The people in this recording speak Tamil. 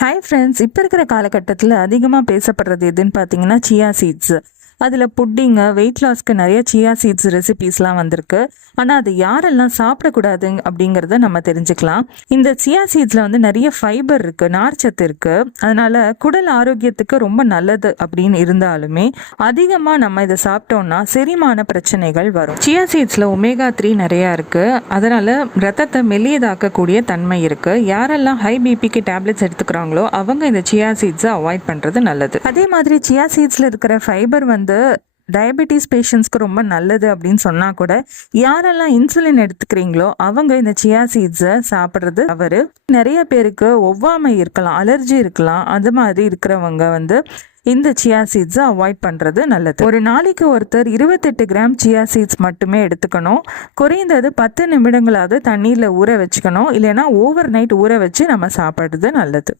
ஹாய் ஃப்ரெண்ட்ஸ், இப்போ இருக்கிற காலகட்டத்தில் அதிகமாக பேசப்படுறது எதுன்னு பார்த்தீங்கன்னா சியா சீட்ஸ். அதில் புட்டிங்கு, வெயிட் லாஸ்க்கு நிறைய சியா சீட்ஸ் ரெசிபீஸ்லாம் வந்திருக்கு. ஆனால் அது யாரெல்லாம் சாப்பிடக்கூடாது அப்படிங்கிறத நம்ம தெரிஞ்சுக்கலாம். இந்த சியா சீட்ஸில் வந்து நிறைய ஃபைபர் இருக்குது, நார்ச்சத்து இருக்குது. அதனால குடல் ஆரோக்கியத்துக்கு ரொம்ப நல்லது அப்படின்னு இருந்தாலுமே அதிகமாக நம்ம இதை சாப்பிட்டோம்னா செரிமான பிரச்சனைகள் வரும். சியா சீட்ஸில் ஒமேகா 3 நிறையா இருக்குது. அதனால் ரத்தத்தை மெல்லியதாக்கக்கூடிய தன்மை இருக்குது. யாரெல்லாம் ஹை பிபிக்கு டேப்லெட்ஸ் எடுத்துக்கிறாங்களோ அவங்க இந்த சியா சீட்ஸை அவாய்ட் பண்ணுறது நல்லது. அதே மாதிரி சியா சீட்ஸில் இருக்கிற ஃபைபர் வந்து டயபெட்டிஸ் பேஷண்ட்ஸ்க்கு ரொம்ப நல்லது அப்படின்னு சொன்னால் கூட யாரெல்லாம் இன்சுலின் எடுத்துக்கிறீங்களோ அவங்க இந்த சியா சீட்ஸை சாப்பிட்றது தவறு. நிறைய பேருக்கு ஒவ்வாமை இருக்கலாம், அலர்ஜி இருக்கலாம். அது மாதிரி இருக்கிறவங்க வந்து இந்த சியா சீட்ஸை அவாய்ட் பண்ணுறது நல்லது. ஒரு நாளைக்கு ஒருத்தர் 28 கிராம் சியா சீட்ஸ் மட்டுமே எடுத்துக்கணும். குறைந்தது 10 நிமிடங்களாவது தண்ணீரில் ஊற வச்சுக்கணும். இல்லைன்னா ஓவர் நைட் ஊற வச்சு நம்ம சாப்பிட்றது நல்லது.